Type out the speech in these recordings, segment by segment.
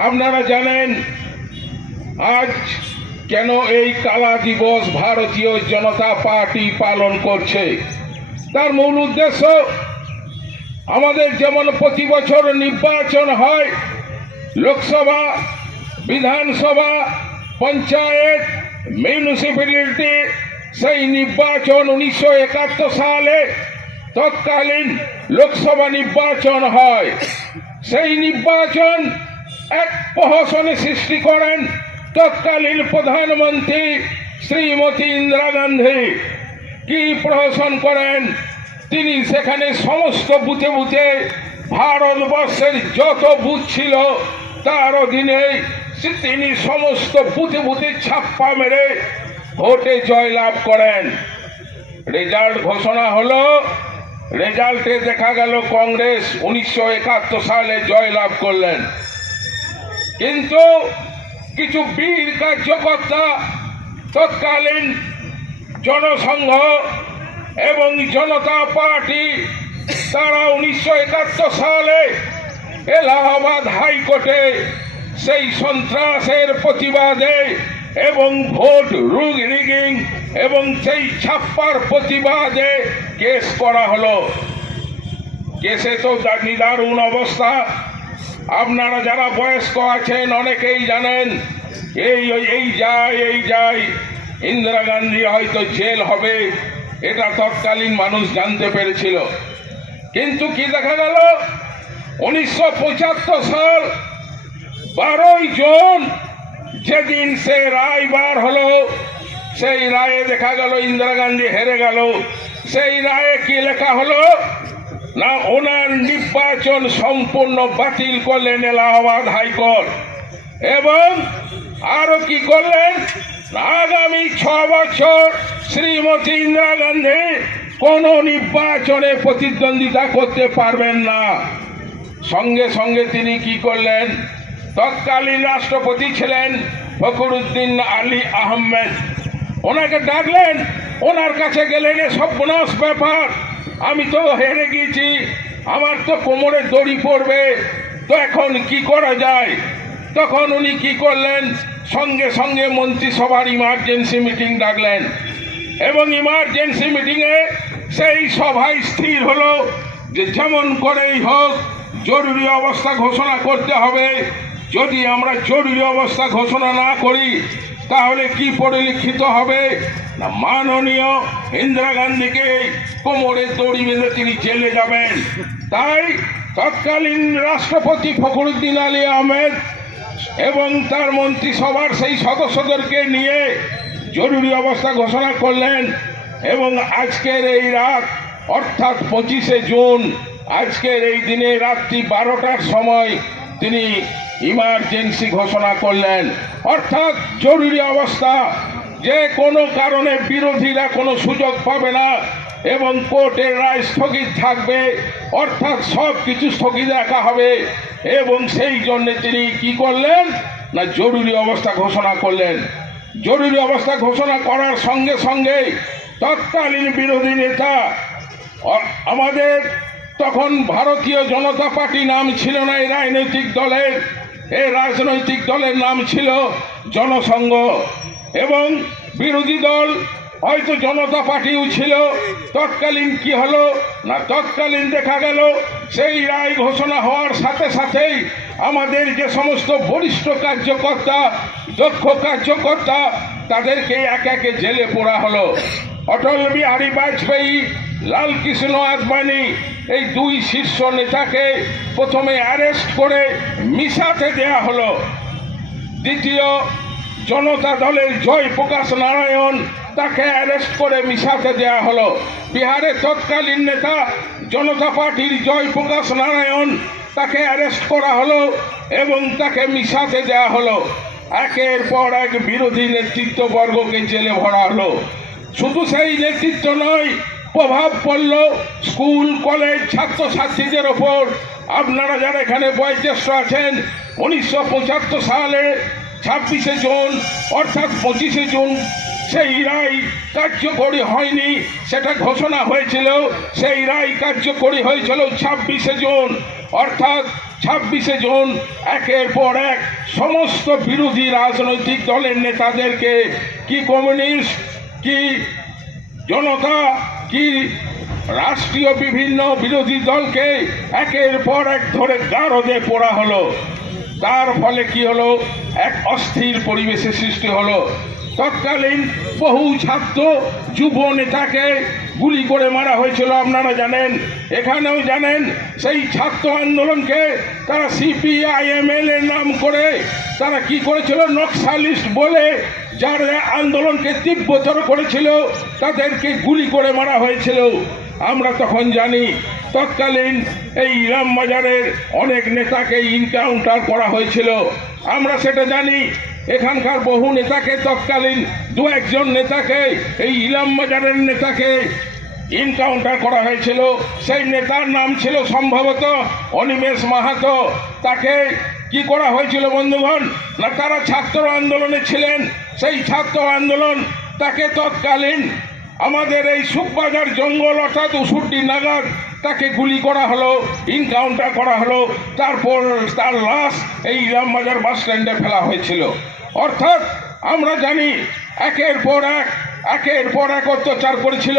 আপনারা জানেন আজ কেন এই কালা দিবস ভারতীয় জনতা পার্টি পালন করছে। তার মূল উদ্দেশ্য, আমাদের যেমন প্রতি বছর নির্বাচন হয়, লোকসভা, বিধানসভা, পঞ্চায়েত, মিউনিসিপ্যালিটি, সেই নির্বাচন 1971 সালে তৎকালীন লোকসভা নির্বাচন হয়। সেই নির্বাচন এক প্রহসনে সৃষ্টি করেন তৎকালীন প্রধানমন্ত্রী শ্রীমতী ইন্দিরা গান্ধী। কি প্রহসন করেন তিনি? সেখানে সমস্ত বুথে বুথে ভারতবর্ষের যত বুথ ছিল তার অধীনে তিনি সমস্ত বুথে বুথে ছাপ্পা মেরে ভোটে জয়লাভ করেন। রেজাল্ট ঘোষণা হলো, রেজাল্টে দেখা গেল কংগ্রেস 1971 সালে জয়লাভ করলেন। কিন্তু কিছু বীর কার্যকর্তা তৎকালীন জনসংঘ এবং জনতা পার্টি তারা 1971 সালে এলাহাবাদ হাইকোর্টে সেই সন্ত্রাসের প্রতিবাদে এবং ভোট রিগিং এবং সেই ছাপ্পার প্রতিবাদে কেস করা হলো। কেসে তো নিদারুণ অবস্থা। আপনারা যারা বয়স্ক আছেন অনেকেই জানেন, এই যায় ইন্দিরা গান্ধী হয়তো জেল হবে, এটা তৎকালীন মানুষ জানতে পেরেছিল। কিন্তু কি দেখা গেল, 1975 সাল 12 জুন যেদিন সে রায় বার হলো, সেই রায়ে দেখা গেল ইন্দিরা গান্ধী হেরে গেল। সেই রায়ে কি লেখা হলো না, ওনার নির্বাচন সম্পূর্ণ বাতিল করলেন এলাহাবাদ হাইকোর্ট। এবং আরো কি করলেন, আগামী 6 বছর শ্রীমতী ইন্দিরা গান্ধী কোন নির্বাচনে প্রতিদ্বন্দ্বিতা করতে পারবেন না। সঙ্গে সঙ্গে তিনি কি করলেন, তৎকালীন রাষ্ট্রপতি ছিলেন ফখরুদ্দিন আলী আহমেদ, ওনাকে ডাকলেন। ওনার কাছে গেলেন, সর্বনাশ ব্যাপার, আমি তো হেরে গিয়েছি, আমার তো কোমরে দড়ি পড়বে, তো এখন কি করা যায়? তখন উনি কি করলেন, সঙ্গে সঙ্গে মন্ত্রিসভার ইমার্জেন্সি মিটিং ডাকলেন। এবং ইমার্জেন্সি মিটিংয়ে সেই সভায় স্থির হলো যে যেমন করেই হোক জরুরি অবস্থা ঘোষণা করতে হবে। যদি আমরা জরুরি অবস্থা ঘোষণা না করি তাহলে কি পরিলক্ষিত হবে না, মাননীয় ইন্দিরা গান্ধীকে কোমরে দড়ি বেঁধে তিনি জেলে যাবেন। তাই তৎকালীন রাষ্ট্রপতি ফখরুদ্দিন আলী আহমেদ এবং তার মন্ত্রিসভার সেই সদস্যদেরকে নিয়ে জরুরি অবস্থা ঘোষণা করলেন। এবং আজকের এই রাত অর্থাৎ 25শে জুন, আজকের এই দিনে রাত্রি 12টার সময় তিনি ইমার্জেন্সি ঘোষণা করলেন। অর্থাৎ জরুরি অবস্থা, যে কোনো কারণে বিরোধীরা কোনো সুযোগ পাবে না এবং কোর্টের রায় স্থগিত থাকবে, অর্থাৎ সব কিছু স্থগিত রাখা হবে। এবং সেই জন্য তিনি কি করলেন না, জরুরি অবস্থা ঘোষণা করলেন। জরুরি অবস্থা ঘোষণা করার সঙ্গে সঙ্গে তৎকালীন বিরোধী নেতা, আমাদের তখন ভারতীয় জনতা পার্টি নাম ছিল না এই রাজনৈতিক দলের, এই রাজনৈতিক দলের নাম ছিল জনসংঘ। এবং বিরোধী দল হয়তো জনতা পার্টিও ছিল। তৎকালীন কি হলো না, তৎকালীন দেখা গেল সেই রায় ঘোষণা হওয়ার সাথে সাথেই আমাদের যে সমস্ত বরিষ্ঠ কার্যকর্তা, দক্ষ কার্যকর্তা, তাদেরকে একে একে জেলে পোড়া হলো। অটল বিহারী বাজপেয়ী, লালকৃষ্ণ আদবানি, এই দুই শীর্ষ নেতাকে প্রথমে অ্যারেস্ট করে মিশাতে দেয়া হলো। দ্বিতীয়, জনতা দলের জয়প্রকাশ নারায়ণ, তাকে অ্যারেস্ট করে মিশাতে দেয়া হলো। বিহারের তৎকালীন নেতা জনতা পার্টির জয়প্রকাশ নারায়ণ, তাকে অ্যারেস্ট করা হলো এবং তাকে মিশাতে দেয়া হলো। একের পর এক বিরোধী নেতৃত্ববর্গকে জেলে ভরা হলো। শুধু সেই নেতৃত্ব নয়, প্রভাব পড়ল স্কুল কলেজ ছাত্রছাত্রীদের ওপর। আপনারা যারা এখানে বয়োজ্যেষ্ঠ আছেন, 1975 সালে 26শে জুন অর্থাৎ 25শে জুন সেই রায় কার্যকরী হয়নি, সেটা ঘোষণা হয়েছিল। সেই রায় কার্যকরী হয়েছিল 26শে জুন, অর্থাৎ 26শে জুন একের পর এক সমস্ত বিরোধী রাজনৈতিক দলের নেতাদেরকে, কি কমিউনিস্ট, কি জনতা, কি রাষ্ট্রীয় বিভিন্ন বিরোধী দলকে একের পর এক ধরে গারদে পোড়া হলো। তার ফলে কি হলো, এক অস্থির পরিবেশের সৃষ্টি হলো। তৎকালীন বহু ছাত্র যুব নেতাকে গুলি করে মারা হয়েছিল, আপনারা জানেন, এখানেও জানেন। সেই ছাত্র আন্দোলনকে তারা CPIML এর নাম করে তারা কি করেছিল, নকশালিস্ট বলে যারা আন্দোলনকে তীব্রতর করেছিল তাদেরকে গুলি করে মারা হয়েছিল। আমরা তখন জানি তৎকালীন এই ইলামবাজারের অনেক নেতাকে ইনকাউন্টার করা হয়েছিল, আমরা সেটা জানি। এখানকার বহু নেতাকে, তৎকালীন দু একজন নেতাকে, এই ইলামবাজারের নেতাকে ইনকাউন্টার করা হয়েছিল। সেই নেতার নাম ছিল সম্ভবত অনিমেষ মাহাতো। তাকে কি করা হয়েছিল বন্ধুগণ, না তারা ছাত্র আন্দোলনে ছিলেন। সেই ছাত্র আন্দোলন তাকে তৎকালীন আমাদের এই সুখবাজার জঙ্গল অর্থাৎ ৬৯ নাগাদ তাকে গুলি করা হলো, ইনকাউন্টার করা হলো। তারপর তার লাশ এই ইলামবাজার বাস স্ট্যান্ডে ফেলা হয়েছিল। অর্থাৎ আমরা জানি একের পর এক অত্যাচার করেছিল,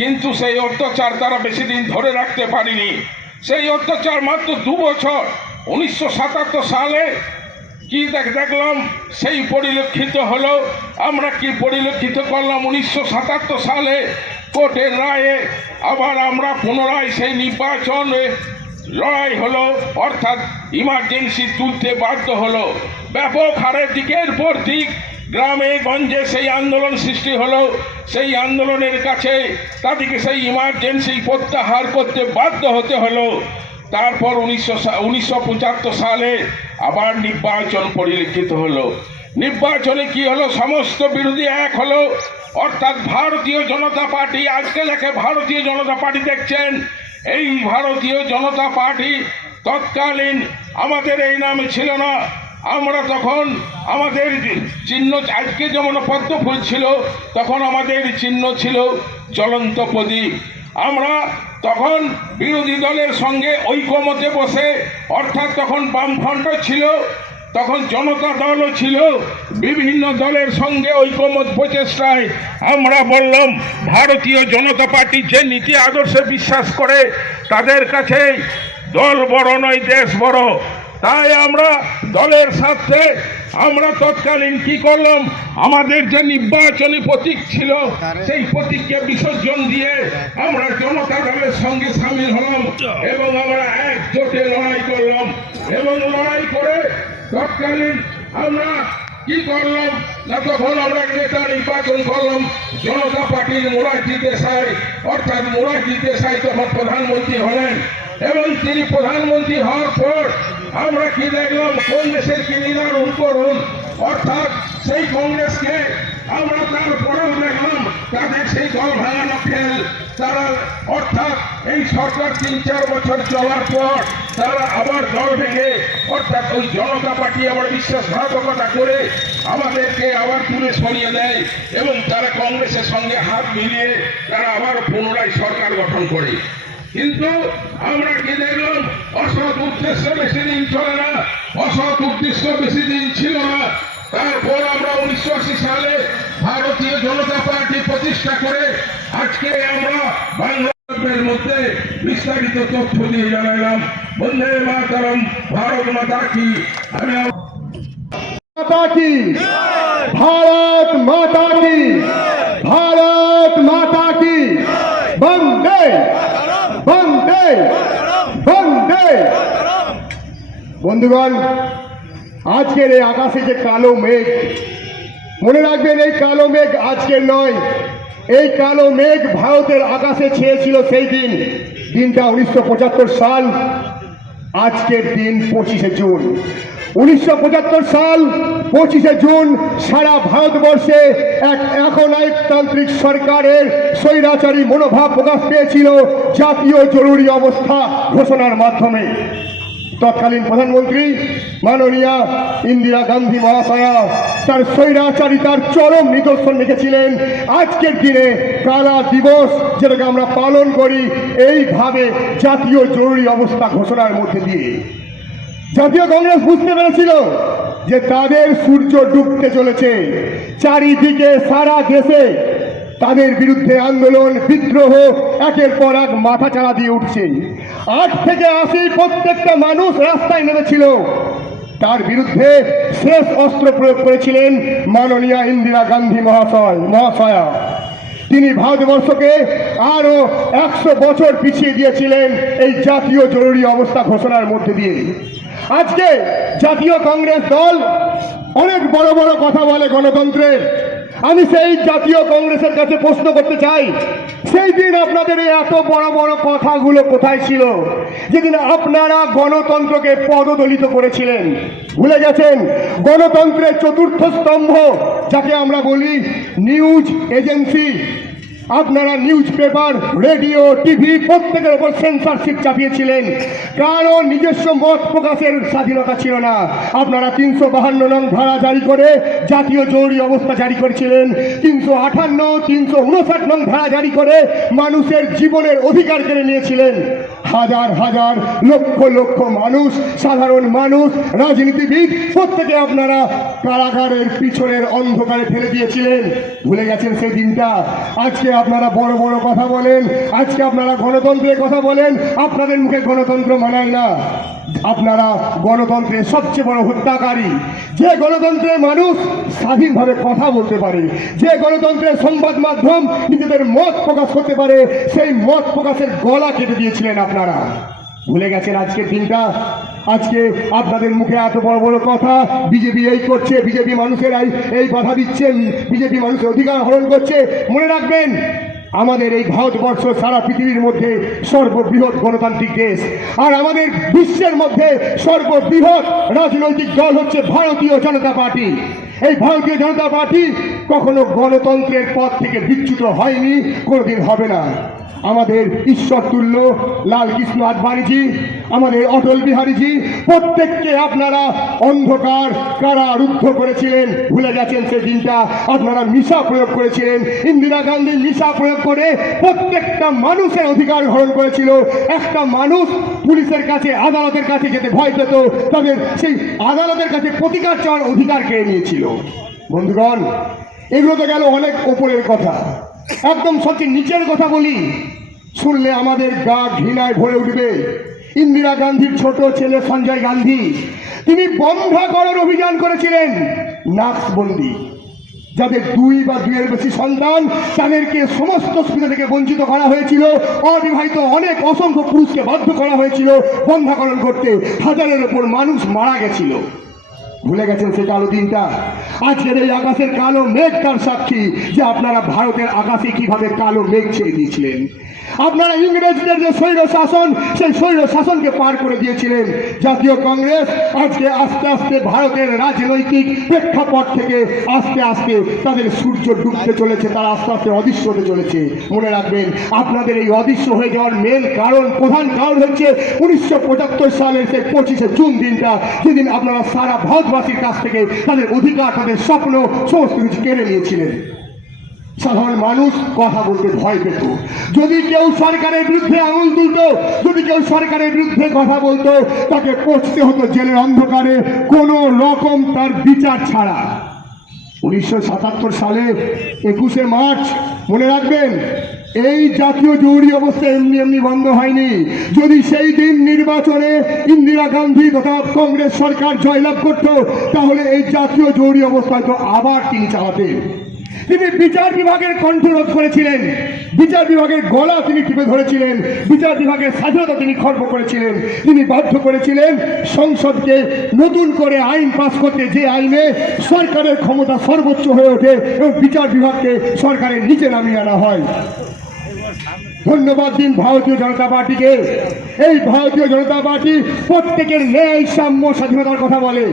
কিন্তু সেই অত্যাচার তারা বেশি দিন ধরে রাখতে পারেনি। সেই অত্যাচার মাত্র 2 বছর 1977 সালে কি দেখলাম, সেই পরিলক্ষিত হলো। আমরা কি পরিলক্ষিত করলাম, 1977 সালে কোর্টের রায়ে আবার আমরা পুনরায় সেই নির্বাচনে লড়াই হলো, অর্থাৎ ইমার্জেন্সি তুলতে বাধ্য হলো। ব্যাপক হারে দিকের পর দিক গ্রামে গঞ্জে সেই আন্দোলন সৃষ্টি হলো। সেই আন্দোলনের কাছে তাদেরকে সেই ইমার্জেন্সি প্রত্যাহার করতে বাধ্য হতে হলো। তারপর 1975 সালে আবার নির্বাচন পরিলক্ষিত হলো। নির্বাচনে কি হলো, সমস্ত বিরোধী এক হলো, অর্থাৎ ভারতীয় জনতা পার্টি। আজকে যাকে ভারতীয় জনতা পার্টি দেখছেন, এই ভারতীয় জনতা পার্টি তৎকালীন আমাদের এই নামে ছিল না। আমরা তখন আমাদের চিহ্ন, আজকে যেমন পদ্ম ফুল ছিল, তখন আমাদের চিহ্ন ছিল জ্বলন্ত প্রদীপ। আমরা তখন বিরোধী দলের সঙ্গে ঐকমত্যে বসে, অর্থাৎ তখন বামফ্রন্ট ছিল, তখন জনতা দলও ছিল, বিভিন্ন দলের সঙ্গে ঐকমত্য প্রচেষ্টায় আমরা বললাম ভারতীয় জনতা পার্টি যে নীতি আদর্শে বিশ্বাস করে তাদের কাছে দল বড় নয়, দেশ বড়। তাই আমরা দলের স্বার্থে আমরা তৎকালীন কি করলাম, আমাদের যে নির্বাচনী প্রতীক ছিল সেই প্রতীককে বিসর্জন দিয়ে আমরা জনতা দলের সঙ্গে সামিল হলাম এবং আমরা একজোটে লড়াই করলাম। এবং লড়াই করে তৎকালীন আমরা কি করলাম না, তখন আমরা নেতা নির্বাচন করলাম জনতা পার্টির মোরারজি দেশাই, অর্থাৎ মোরারজি দেশাই তখন প্রধানমন্ত্রী হলেন। এবং তিনি প্রধানমন্ত্রী হওয়ার পর আমরা কি দেখলাম, কংগ্রেসের কি নিদারুণ করুন, অর্থাৎ সেই কংগ্রেসকে আমরা তারপরেও দেখলাম তাদের সেই দল ভাঙানো খেল। তারা অর্থাৎ এই সরকার 3-4 বছর চলার পর তারা আবার দল ভেঙে, অর্থাৎ ওই জনতা পার্টি আবার বিশ্বাসঘাতকতা করে আমাদেরকে আবার দূরে সরিয়ে দেয় এবং তারা কংগ্রেসের সঙ্গে হাত মিলিয়ে তারা আবার পুনরায় সরকার গঠন করে। কিন্তু আমরা কি দেখলাম, অসৎ উদ্দেশ্য বেশি দিন চলে না, অসৎ উদ্দেশ্য বেশি দিন ছিল না। তারপর আমরা 1980 সালে ভারতীয় জনতা পার্টি প্রতিষ্ঠা করে আজকে আমরা বাংলাদেশের মধ্যে বিস্তারিত তথ্য দিয়ে জানালাম। বন্দে মাতরম, ভারত মাতা কি। माता की भारत माता की भारत माता की वंदे वंदे वंदे। বন্ধুগণ, আজকের এই আকাশে যে কালো মেঘ, মনে রাখবেন এই কালো মেঘ আজকের নয়, এই কালো মেঘ ভারতের আকাশে ছেয়েছিল সেই দিন। দিনটা 1975 সাল। আজকের দিন 25শে জুন। 1975 সাল 25শে জুন সারা ভারতবর্ষে এক একনায়কতান্ত্রিক সরকারের স্বৈরাচারী মনোভাব প্রকাশ পেয়েছিল জাতীয় জরুরি অবস্থা ঘোষণার মাধ্যমে। তৎকালীন প্রধানমন্ত্রী মাননীয়া ইন্দিরা গান্ধী মহাশয়া তার স্বৈরাচারিতার চরম নিদর্শন রেখেছিলেন আজকের দিনে কালা দিবস, যেটাকে আমরা পালন করি এইভাবে জাতীয় জরুরি অবস্থা ঘোষণার মধ্যে দিয়ে। জাতীয় কংগ্রেস বুঝতে পেরেছিল যে তাদের সূর্য ডুবতে চলেছে, চারিদিকে সারা দেশে তাদের বিরুদ্ধে আন্দোলন বিদ্রোহ একের পর এক মাথা চাড়া দিয়ে উঠছে। 8 থেকে 80 প্রত্যেকটা মানুষ রাস্তায় নেমেছিল। তার বিরুদ্ধে শেষ অস্ত্র প্রয়োগ করেছিলেন মাননীয়া ইন্দিরা গান্ধী মহাশয়া। তিনি ভারতবর্ষকে আরো 100 বছর পিছিয়ে দিয়েছিলেন এই জাতীয় জরুরি অবস্থা ঘোষণার মধ্যে দিয়ে। আজকে জাতীয় কংগ্রেস দল অনেক বড় বড় কথা বলে গণতন্ত্রের। আমি সেই জাতীয় কংগ্রেসের কাছে প্রশ্ন করতে চাই, সেই দিন আপনাদের এই এত বড় বড় কথাগুলো কোথায় ছিল, যেদিন আপনারা গণতন্ত্রকে পদদলিত করেছিলেন? ভুলে গেছেন গণতন্ত্রের চতুর্থ স্তম্ভ যাকে আমরা বলি নিউজ এজেন্সি। আপনারা নিউজ পেপার, রেডিও, টিভি প্রত্যেকের ওপর সেন্সরশিপ চাপিয়েছিলেন, কারণ নিজস্ব মত প্রকাশের স্বাধীনতা ছিল না। আপনারা 352 নং ধারা জারি করে জাতীয় জরুরি অবস্থা জারি করেছিলেন। 358, 359 নং ধারা জারি করে মানুষের জীবনের অধিকার কেড়ে নিয়েছিলেন। হাজার হাজার লক্ষ লক্ষ মানুষ, সাধারণ মানুষ, রাজনীতিবিদ প্রত্যেকে আপনারা কারাগারের পিছনের অন্ধকারে ফেলে দিয়েছিলেন। ভুলে গেছেন সেই দিনটা? আজকে আপনারা বড় বড় কথা বলেন, আজকে আপনারা গণতন্ত্রের কথা বলেন, আপনাদের মুখে গণতন্ত্র মানায় না। আপনারা গণতন্ত্রের সবচেয়ে বড় হত্যাকারী। যে গণতন্ত্রের মানুষ স্বাধীনভাবে কথা বলতে পারে, যে গণতন্ত্রের সংবাদ মাধ্যম নিজেদের মত প্রকাশ করতে পারে, সেই মত প্রকাশের গলা কেটে দিয়েছিলেন আপনারা। ভুলে গেছেন আজকের দিনটা? আজকে আপনাদের মুখে এত বড় বড় কথা, বিজেপি এই করছে, বিজেপি মানুষের এই বাধা দিচ্ছেন, বিজেপি মানুষের অধিকার হরণ করছে। মনে রাখবেন আমাদের এই ভারতবর্ষ সারা পৃথিবীর মধ্যে সর্ববৃহৎ গণতান্ত্রিক দেশ, আর আমাদের বিশ্বের মধ্যে সর্ববৃহৎ রাজনৈতিক দল হচ্ছে ভারতীয় জনতা পার্টি। এই ভারতীয় জনতা পার্টি কখনো গণতন্ত্রের পথ থেকে বিচ্যুত হয়নি, কোনোদিন হবে না। আমাদের ঈশ্বর তুল্য লাল কৃষ্ণ আদবানিজি, আমাদের অটল বিহারীজি প্রত্যেককে আপনারা অন্ধকার কারারুদ্ধ করেছিলেন। ভুলে গেছেন সেই দিনটা? আপনারা মিশা প্রয়োগ করেছিলেন। ইন্দিরা গান্ধী মিশা প্রয়োগ করে প্রত্যেকটা মানুষের অধিকার হরণ করেছিল। একটা মানুষ পুলিশের কাছে, আদালতের কাছে যেতে ভয় পেত, তাদের সেই আদালতের কাছে প্রতিকার চাওয়ার অধিকার কেড়ে নিয়েছিল। বন্ধুগণ, এগুলো তো গেল অনেক ওপরের কথা। একদম সবচেয়ে নিচের কথা বলি, শুনলে আমাদের গা ঘৃণায় ভরে উঠবে। ইন্দিরা গান্ধীর ছোট ছেলে সঞ্জয় গান্ধী, তিনি বন্ধ্যাকরণ অভিযান করেছিলেন। নাক্সবন্দি, যাদের 2 বা 2-এর বেশি সন্তান, তাদেরকে সমস্ত সুবিধা থেকে বঞ্চিত করা হয়েছিল। অবিবাহিত অনেক অসংখ্য পুরুষকে বাধ্য করা হয়েছিল বন্ধ্যাকরণ করতে। হাজারের ওপর মানুষ মারা গেছিল। ভুলে গেছেন সেই কালো দিনটা? আজকের এই আকাশের কালো মেঘ তার সাক্ষী যে আপনারা ভারতের আকাশে কিভাবে কালো মেঘ ছেড়ে দিয়েছিলেন। আপনারা ইংরেজদের যে স্বৈর শাসন, সেই স্বৈর শাসনকে পার করে দিয়েছিলেন। জাতীয় কংগ্রেস আজকে আস্তে আস্তে ভারতের রাজনৈতিক প্রেক্ষাপট থেকে আস্তে আস্তে তাদের সূর্য ডুবতে চলেছে, তারা আস্তে আস্তে অদৃশ্য হতে চলেছে। মনে রাখবেন, আপনাদের এই অদৃশ্য হয়ে যাওয়ার মেন কারণ, প্রধান কারণ হচ্ছে 1975 সালের সেই 25শে জুন দিনটা, যেদিন আপনারা সারা ভারতবাসীর কাছ থেকে তাদের অধিকার, তাদের স্বপ্ন সমস্ত কিছু কেড়ে নিয়েছিলেন। সাধারণ মানুষ কথা বলতে ভয় পেত। যদি কেউ সরকারের বিরুদ্ধে আঙুল তুলত, যদি কেউ সরকারের বিরুদ্ধে কথা বলতো, তাকে পৌঁছতে হতো জেলের অন্ধকারে, কোনো রকম তার বিচার ছাড়া। 1977 সালে 21শে মার্চ, মনে রাখবেন, এই জাতীয় জরুরি অবস্থা এমনি এমনি বন্ধ হয়নি। যদি সেই দিন নির্বাচনে ইন্দিরা গান্ধী তথা কংগ্রেস সরকার জয়লাভ করত, তাহলে এই জাতীয় জরুরি অবস্থা হয়তো আবার তিনি চালাতেন। তিনি বিচার বিভাগের কণ্ঠরোধ করেছিলেন, বিচার বিভাগের গলা তিনি টিপে ধরেছিলেন, বিচার বিভাগের স্বাধীনতা তিনি খর্ব করেছিলেন। তিনি বাধ্য করেছিলেন সংসদকে নতুন করে আইন পাস করতে, যে আইনে সরকারের ক্ষমতা সর্বোচ্চ হয়ে ওঠে এবং বিচার বিভাগকে সরকারের নিচে নামিয়ে আনা হয়। ধন্যবাদ দিন ভারতীয় জনতা পার্টিকে। এই ভারতীয় জনতা পার্টি প্রত্যেকের ন্যায়, সাম্য, স্বাধীনতার কথা বলে।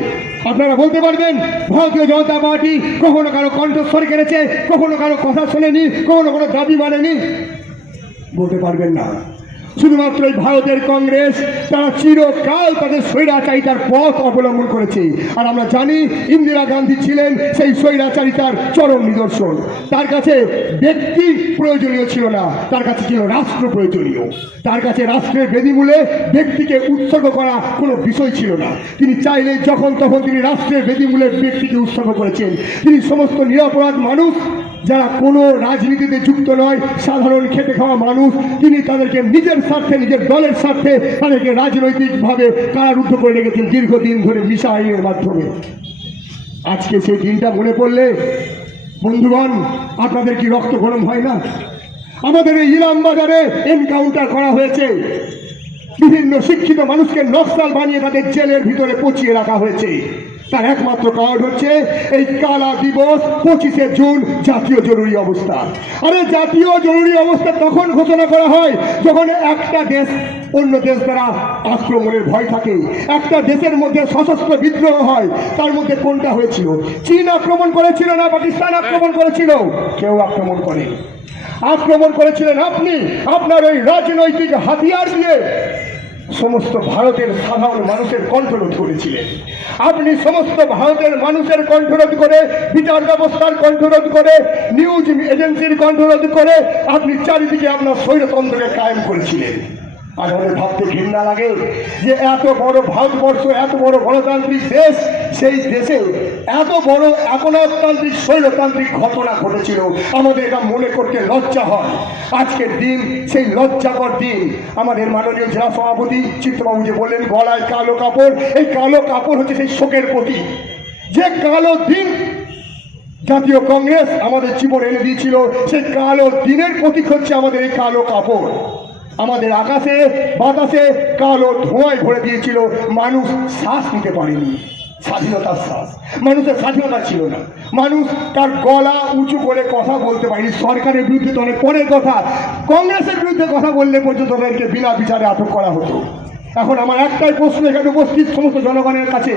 আপনারা বলতে পারবেন ভারতীয় জনতা পার্টি কখনো কারো কণ্ঠস্বর কেড়েছে, কখনো কারো কথা শোনেনি, কখনো কোনো দাবি মানেনি? বলতে পারবেন না। শুধুমাত্র এই ভারতের কংগ্রেস তারা চিরকাল তাদের স্বৈরাচারিতার পথ অবলম্বন করেছে। আর আমরা জানি ইন্দিরা গান্ধী ছিলেন সেই স্বৈরাচারিতার চরম নিদর্শন। তার কাছে ব্যক্তি প্রয়োজনীয় ছিল না, তার কাছে ছিল রাষ্ট্র প্রয়োজনীয়। তার কাছে রাষ্ট্রের বেদিমূলে ব্যক্তিকে উৎসর্গ করা কোনো বিষয় ছিল না। তিনি চাইলে যখন তখন তিনি রাষ্ট্রের বেদিমূলে ব্যক্তিকে উৎসর্গ করেছেন। তিনি সমস্ত নিরপরাধ মানুষ যারা কোনো রাজনীতিতে যুক্ত নয়, সাধারণ খেটে খাওয়া মানুষ, তিনি তাদেরকে নিজের স্বার্থে, নিজের দলের স্বার্থে তাদেরকে রাজনৈতিকভাবে কারারুদ্ধ করে রেখেছেন দীর্ঘদিন ধরে মিশা আইনের মাধ্যমে। আজকে সেই দিনটা মনে পড়লে বন্ধুগণ, আপনাদের কি রক্ত গরম হয় না? আমাদের এই ইলামবাজারে এনকাউন্টার করা হয়েছে, বিভিন্ন শিক্ষিত মানুষকে নকশাল বানিয়ে তাদের জেলের ভিতরে পচিয়ে রাখা হয়েছে। তার একমাত্র কারণ হচ্ছে এই কালা দিবস 25শে জুন জাতীয় জরুরি অবস্থা। আরে জাতীয় জরুরি অবস্থা তখন ঘোষণা করা হয় যখন একটা দেশ অন্য দেশ দ্বারা আক্রমণের ভয় থাকে, একটা দেশের মধ্যে সশস্ত্র বিদ্রোহ হয়। তার মধ্যে কোনটা হয়েছিল? চীন আক্রমণ করেছিল না পাকিস্তান আক্রমণ করেছিল? কেউ আক্রমণ করে। আক্রমণ করেছিলেন আপনি আপনার ওই রাজনৈতিক হাতিয়ার দিয়ে সমস্ত ভারতের সাধারণ মানুষের কণ্ঠরোধ করেছিলেন। আপনি সমস্ত ভারতের মানুষের কণ্ঠরোধ করে, বিচার ব্যবস্থার কণ্ঠরোধ করে, নিউজ এজেন্সির কণ্ঠরোধ করে আপনি চারিদিকে আপনার স্বৈরতন্ত্রকে কায়েম করেছিলেন। আর আমাদের ভাবতে ঘৃণা লাগে যে এত বড় ভারতবর্ষ, এত বড় গণতান্ত্রিক দেশ, সেই দেশে এত বড় একনায়কতান্ত্রিক স্বৈরতান্ত্রিক ঘটনা ঘটেছিল। আমাদের এটা মনে করতে লজ্জা হয়। আজকের দিন সেই লজ্জাকর দিন। আমাদের মাননীয় জেলা সভাপতি চিত্রবাবু যে বললেন গলায় কালো কাপড়, এই কালো কাপড় হচ্ছে সেই শোকের প্রতীক। যে কালো দিন জাতীয় কংগ্রেস আমাদের জীবন এনে দিয়েছিল, সেই কালো দিনের প্রতীক হচ্ছে আমাদের এই কালো কাপড়। আমাদের আকাশে বাতাসে কালো ধোঁয়ায় ভরে দিয়েছিল, মানুষ শ্বাস নিতে পারেনি, স্বাধীনতার শ্বাস। মানুষের স্বাধীনতা ছিল না, মানুষ তার গলা উঁচু করে কথা বলতে পারেনি। সরকারের বিরুদ্ধে তো অনেক পরের কথা, কংগ্রেসের বিরুদ্ধে কথা বললে পর্যন্ত তাদেরকে বিনা বিচারে আটক করা হতো। এখন আমার একটাই প্রশ্ন এখানে উপস্থিত সমস্ত জনগণের কাছে,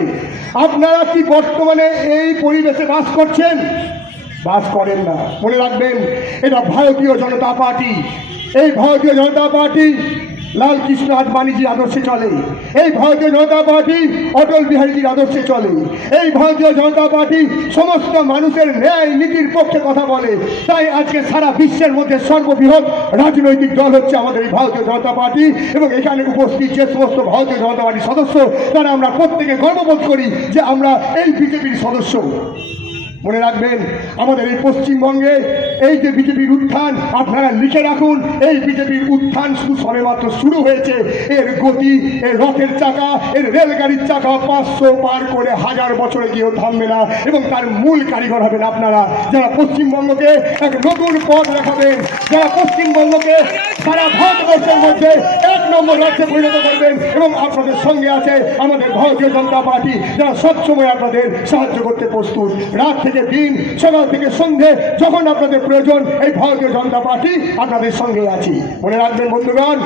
আপনারা কি বর্তমানে এই পরিবেশে বাস করছেন? বাস করেন না। মনে রাখবেন, এটা ভারতীয় জনতা পার্টি। এই ভারতীয় জনতা পার্টি লাল কৃষ্ণ আদবানিজির আদর্শে চলে। এই ভারতীয় জনতা পার্টি অটল বিহারীজির আদর্শে চলে। এই ভারতীয় জনতা পার্টি সমস্ত মানুষের ন্যায় নীতির পক্ষে কথা বলে। তাই আজকে সারা বিশ্বের মধ্যে সর্ববৃহৎ রাজনৈতিক দল হচ্ছে আমাদের এই ভারতীয় জনতা পার্টি। এবং এখানে উপস্থিত যে সমস্ত ভারতীয় জনতা পার্টির সদস্য, তারা আমরা প্রত্যেকে গর্ববোধ করি যে আমরা এই বিজেপির সদস্য। মনে রাখবেন, আমাদের এই পশ্চিমবঙ্গে এই যে বিজেপির উত্থান, আপনারা লিখে রাখুন, এই বিজেপির উত্থান শুধু সবেমাত্র শুরু হয়েছে। এর গতি, এর রথের চাকা, এর রেলগাড়ির চাকা 500 পার করে 1000 বছরে গিয়েও থামবে না। এবং তার মূল কারিগর হবেন আপনারা, যারা পশ্চিমবঙ্গকে এক নতুন পথ দেখাবেন, যারা পশ্চিমবঙ্গকে সারা ভারতবর্ষের মধ্যে 1 নম্বর রাজ্যে পরিণত করবেন। এবং আপনাদের সঙ্গে আছে আমাদের ভারতীয় জনতা পার্টি, যারা সবসময় আপনাদের সাহায্য করতে প্রস্তুত। রাত থেকে দিন, সকাল থেকে সন্ধে, যখন আপনাদের প্রয়োজন এই ভারতীয় জনতা পার্টি আপনাদের সঙ্গে আছি। মনে রাখবেন বন্ধুগণ,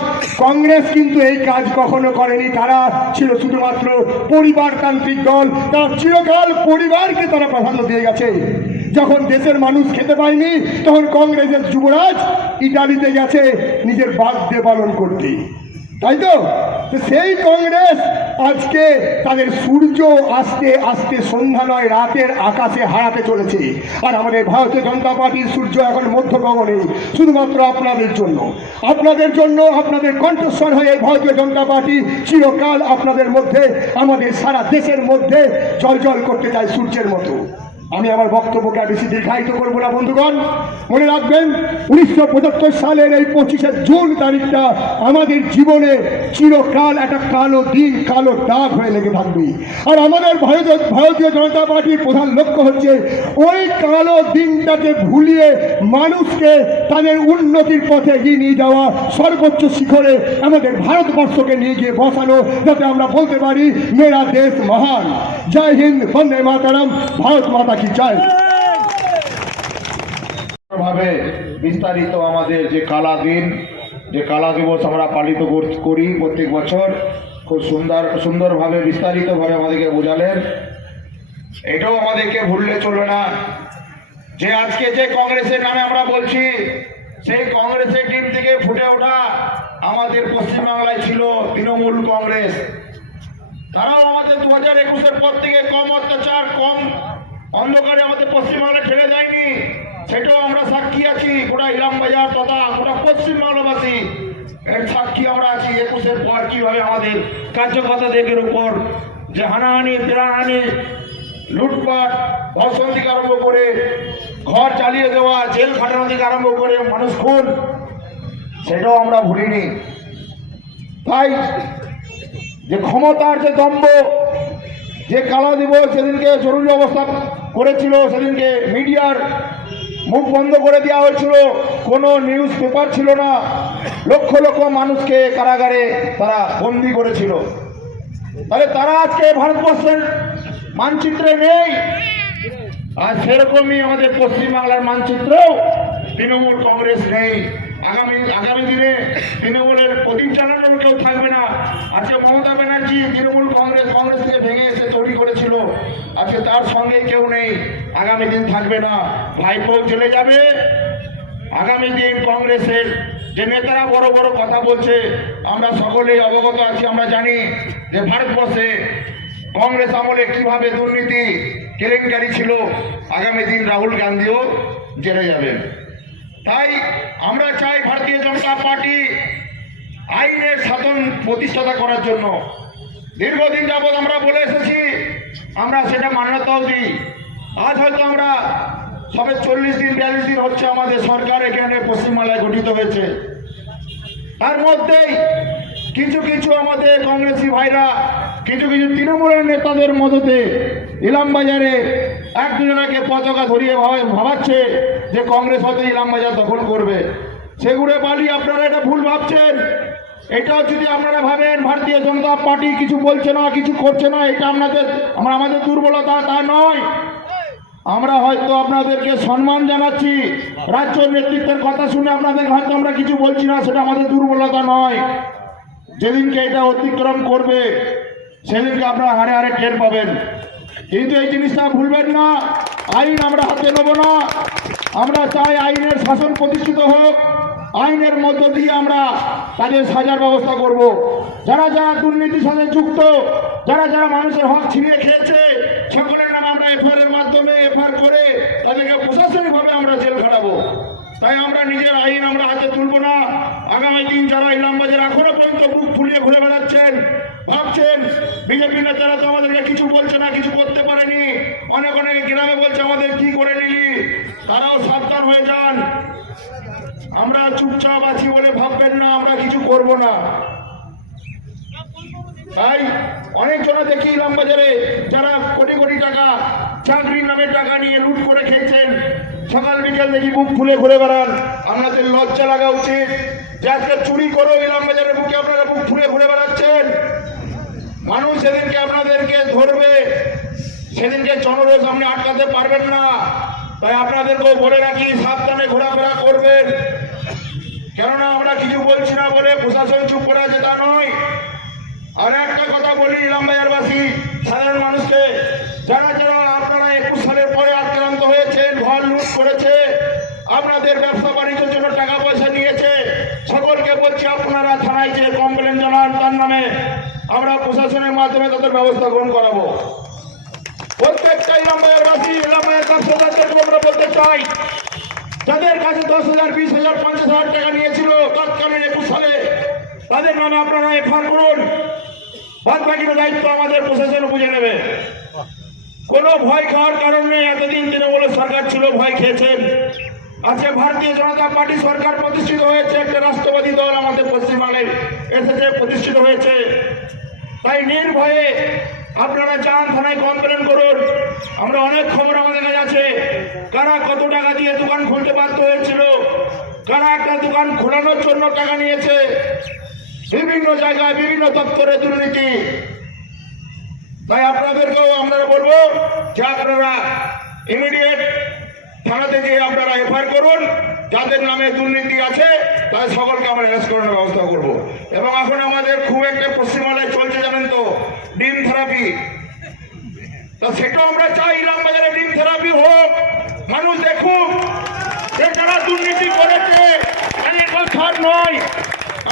কংগ্রেস কিন্তু এই কাজ কখনো করেনি। তারা ছিল শুধুমাত্র পরিবারতান্ত্রিক দল। তারা চিরকাল পরিবারকে তারা প্রাধান্য দিয়ে গেছে। যখন দেশের মানুষ খেতে পায়নি, তখন কংগ্রেসের যুবরাজ ইটালিতে গেছে নিজের বার্থডে পালন করতে, তাই তো? সেই কংগ্রেস আজকে তাদের সূর্য আস্তে আস্তে সন্ধ্যা নয় রাতের আকাশে হারাতে চলেছে। আর আমাদের ভারতীয় জনতা পার্টির সূর্য এখন মধ্য গগনে, শুধুমাত্র আপনাদের জন্য, আপনাদের জন্য, আপনাদের কণ্ঠস্বর হয়ে ভারতীয় জনতা পার্টি চিরকাল আপনাদের মধ্যে, আমাদের সারা দেশের মধ্যে জ্বলজ্বল করতে চায় সূর্যের মতো। আমি আমার বক্তব্যকে বেশি দীর্ঘায়িত করবো না বন্ধুগণ। মনে রাখবেন, 1975 সালের এই 25শে জুন তারিখটা আমাদের জীবনে চিরকাল একটা কালো দিন, কালো দাগ হয়ে লেগে থাকবে। আর আমাদের ভারতীয় জনতা পার্টির প্রধান লক্ষ্য হচ্ছে ওই কালো দিনটাকে ভুলিয়ে মানুষকে তাদের উন্নতির পথে এগিয়ে নিয়ে যাওয়া, সর্বোচ্চ শিখরে আমাদের ভারতবর্ষকে নিয়ে গিয়ে বসানো, যাতে আমরা বলতে পারি মেরা দেশ মহান। জয় হিন্দ, বন্দে মাতরম, ভারত মাতা কি জয়। ভাবে বিস্তারিত আমাদের যে কালা দিন, যে কালা দিবস আমরা পালিত করি প্রত্যেক বছর, খুব সুন্দরভাবে বিস্তারিতভাবে আমাদেরকে বোঝালেন। এটাও আমাদেরকে ভুললে চলবে না যে আজকে যে কংগ্রেসের নামে আমরা বলছি, সেই কংগ্রেসের টিম থেকে ফুটে ওঠা আমাদের পশ্চিমবাংলায় ছিল তৃণমূল কংগ্রেস। তারাও আমাদের 2021-এর পর থেকে কম অত্যাচার, কম অন্ধকারে আমাদের পশ্চিমবাংলায় ঠেলে দেয়নি। সেটাও আমরা সাক্ষী আছি, গোটা ইলামবাজার তথা গোটা পশ্চিমবাংলাবাসী এর সাক্ষী আমরা আছি। 21-এর পর কিভাবে আমাদের কার্যকর্তাদের উপর যে হানাহানি, প্রাণহানি, লুটপাট, ধর্ষণ থেকে আরম্ভ করে ঘর চালিয়ে দেওয়া, জেল খাটানো থেকে আরম্ভ করে মানুষ খুন, সেটাও আমরা ভুলিনি। তাই যে ক্ষমতার যে দম্ভ, যে কালা দিবস সেদিনকে জরুরি অবস্থা করেছিল, সেদিনকে মিডিয়ার মুখ বন্ধ করে দেওয়া হয়েছিল, কোনো নিউজ পেপার ছিল না, লক্ষ লক্ষ মানুষকে কারাগারে তারা বন্দি করেছিল। তাহলে তারা আজকে ভারতবর্ষের মানচিত্রে নেই। আর সেরকমই আমাদের পশ্চিমবাংলার মানচিত্রেও তৃণমূল কংগ্রেস নেই। আগামী দিনে তৃণমূলের প্রদীপ চালানোর কেউ থাকবে না। আজকে মমতা ব্যানার্জি তৃণমূল কংগ্রেস থেকে ভেঙে এসে তৈরি করেছিল, আজকে তার সঙ্গে কেউ নেই, আগামী দিন থাকবে না। ভাইপো চলে যাবে। আগামী দিন কংগ্রেসের যে নেতারা বড় বড় কথা বলছে, আমরা সকলেই অবগত আছি। আমরা জানি যে ভারতবর্ষে কংগ্রেস আমলে কিভাবে দুর্নীতি কেলেঙ্কারি ছিল। আগামী দিন রাহুল গান্ধীও জেলে যাবেন। তাই আমরা চাই ভারতীয় জনতা পার্টি আইনের শাসন প্রতিষ্ঠাতা করার জন্য দীর্ঘদিন যাবৎ আমরা বলে এসেছি, আমরা সেটা মান্যতাও দিই। আজ হয়তো আমরা সবে 40 দিন 42 দিন হচ্ছে আমাদের সরকার এখানে পশ্চিমবাংলায় গঠিত হয়েছে। তার মধ্যেই কিছু কিছু আমাদের কংগ্রেসি ভাইরা, কিছু কিছু তৃণমূলের নেতাদের মদতে ইলামবাজারে এক দুজনাকে পতাকা ধরিয়ে ভাবাচ্ছে যে কংগ্রেস হয়তো ইলামবাজার দখল করবে। সেগুড়ে বালি, আপনারা এটা ভুল ভাবছেন। এটাও যদি আপনারা ভাবেন ভারতীয় জনতা পার্টি কিছু বলছে না, কিছু করছে না, এটা আমাদের দুর্বলতা, তা নয়। আমরা হয়তো আপনাদেরকে সম্মান জানাচ্ছি, রাজ্য নেতৃত্বের কথা শুনে আপনাদের হয়তো আমরা কিছু বলছি না, সেটা আমাদের দুর্বলতা নয়। যেদিনকে এটা অতিক্রম করবে সেদিনকে আপনারা হারে হারে টের পাবেন। কিন্তু এই জিনিসটা ভুলবেন না, আইন আমরা হাতে নেব না। আমরা চাই আইনের শাসন প্রতিষ্ঠিত হোক, আইনের মধ্য দিয়ে আমরা তাদের সাজার ব্যবস্থা করব। যারা যারা দুর্নীতির সাথে যুক্ত, যারা যারা মানুষের হক ছিনিয়ে খেয়েছে, সকলের নামে আমরা এফআইআর মাধ্যমে এফআইআর করে তাদেরকে প্রশাসনিকভাবে আমরা জেল খাটাবো। তাই আমরা নিজের আইন আমরা হাতে তুলব না। আগামী দিন যারা ইলামবাজার এখনো পর্যন্ত বুক ফুলিয়ে ঘুরে বেড়াচ্ছেন, ভাবছেন বিজেপি নেতারা তো আমাদেরকে কিছু বলছে না, কিছু করতে পারেনি, অনেকে গ্রামে বলছে আমাদের কি করে নিলি, তারাও সাবধান হয়ে যান। আমরা চুপচাপ আছি বলে ভাববেন না আমরা কিছু করব না। তাই অনেকজন দেখি ইলামবাজারে যারা কোটি কোটি টাকা চাকরির নামে টাকা নিয়ে লুট করে খেয়েছেন, সকাল বিকেল দেখি বুক ফুলে ঘুরে বেড়ান। আপনাদের লজ্জা লাগা উচিত যে আজকে চুরি করো ইলামবাজারের বুকে আপনারা বুক ফুলে ঘুরে বেড়াচ্ছেন। মানুষ সেদিনকে আপনাদেরকে ধরবে, সেদিনকে জনরোষ আপনি আটকাতে পারবেন না। তাই আপনাদেরকেও বলে রাখি, সাবধানে ঘোরাফেরা করবেন। কেননা আমরা কিছু বলছি না বলে প্রশাসন চুপ করে আছে তা নয়। আর একটা কথা বলি ইলামবাজারবাসী, সাধারণ মানুষকে, যারা যারা আপনারা 21 সালের পরে আক্রান্ত হয়েছেন, ঘর লুট করেছে, আপনাদের ব্যবসা বাণিজ্যের জন্য টাকা পয়সা নিয়েছে, সকলকে বলছি আপনারা থানায় যে কমপ্লেন জানান, তার নামে আমরা প্রশাসনের মাধ্যমে তাদের ব্যবস্থা গ্রহণ করাবো। প্রত্যেকটা ইলামবাজারবাসী, ইলামবাজার ব্যবসাদারদেরকে আমরা বলতে চাই, যাদের কাছে 10,000, 20,000, 50,000 টাকা নিয়েছিল তৎকালীন 21 সালে, তাদের নামে আপনারা এফআইআর করুন। বাদ বাকির দায়িত্ব আমাদের প্রশাসন বুঝে নেবে। কোনো ভয় খাওয়ার কারণ নেই। এতদিন তৃণমূলের সরকার ছিল, ভয় খেয়েছেন। আজকে ভারতীয় জনতা পার্টি সরকার প্রতিষ্ঠিত হয়েছে, একটা রাষ্ট্রবাদী দল আমাদের পশ্চিমবাংলায় এসেছে, প্রতিষ্ঠিত হয়েছে। তাই নির্ভয়ে আপনারা যান, থানায় কমপ্লেন করুন। আমরা অনেক খবর আমাদের কাছে আছে, কারা কত টাকা দিয়ে দোকান খুলতে বাধ্য হয়েছিল, কারা একটা দোকান খোলানোর জন্য টাকা নিয়েছে, বিভিন্ন জায়গায় বিভিন্ন দপ্তরে দুর্নীতি। তাই আপনাদেরকেও আমরা বলবো যে আপনারা ইমিডিয়েট থানাতে গিয়ে আপনারা এফআইআর করুন। যাদের নামে দুর্নীতি আছে তাদের সকলকে আমরা অ্যারেস্ট করানোর ব্যবস্থা করব। এবং এখন আমাদের খুব একটা পশ্চিমবাংলায় চলছে জানেন তো, ডিম থেরাপি। তো সেটাও আমরা চাই ইলামবাজারে ডিম থেরাপি হোক, মানুষ দেখুক যে যারা দুর্নীতি করেছে তাদের ছাড় নয়,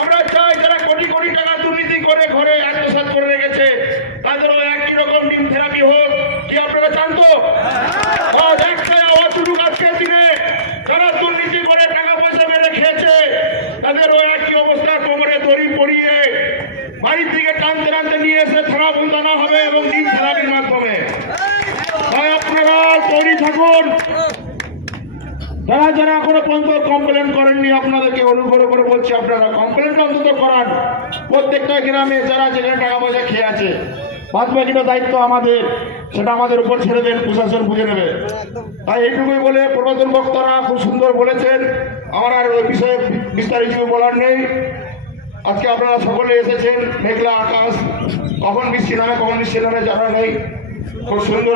আমরা চাই যারা কোটি কোটি টাকা দুর্নীতি করে ঘরে আত্মসাৎ করে রেখেছে তাদেরও একই রকম ডিম থেরাপি হোক। কি আপনারা চান তো? আজ একটাই আওয়াজ উঠুক আজকের দিনে, যারা দুর্নীতি করে টাকা পয়সা মেরে খেয়েছে তাদেরও একই অবস্থা, কোমরে দড়ি পরিয়ে বাড়ির থেকে টানতে টানতে নিয়ে এসে থানা বন্ধানো হবে এবং ডিম থেরাপির মাধ্যমে। তাই আপনারা তৈরি থাকুন। যারা যারা এখনো পর্যন্ত কমপ্লেন করেননি আপনাদেরকে অনুগ্রহ করে বলছি আপনারা কমপ্লেন অন্তত করান প্রত্যেকটা গ্রামে যারা যেখানে টাকা পয়সা খেয়ে আছে। বাদ বাকিটা দায়িত্ব আমাদের, সেটা আমাদের উপর ছেড়ে দেন, প্রশাসন বুঝে নেবে। তাই এইটুকুই বলে প্রবর্তন বক্তারা খুব সুন্দর বলেছেন, আমার আর ওই বিষয়ে বিস্তারিত কিছু বলার নেই। আজকে আপনারা সকলে এসেছেন, মেঘলা আকাশ, কখন বৃষ্টি নামে কখন বৃষ্টি নামে জানা নেই। খুব সুন্দর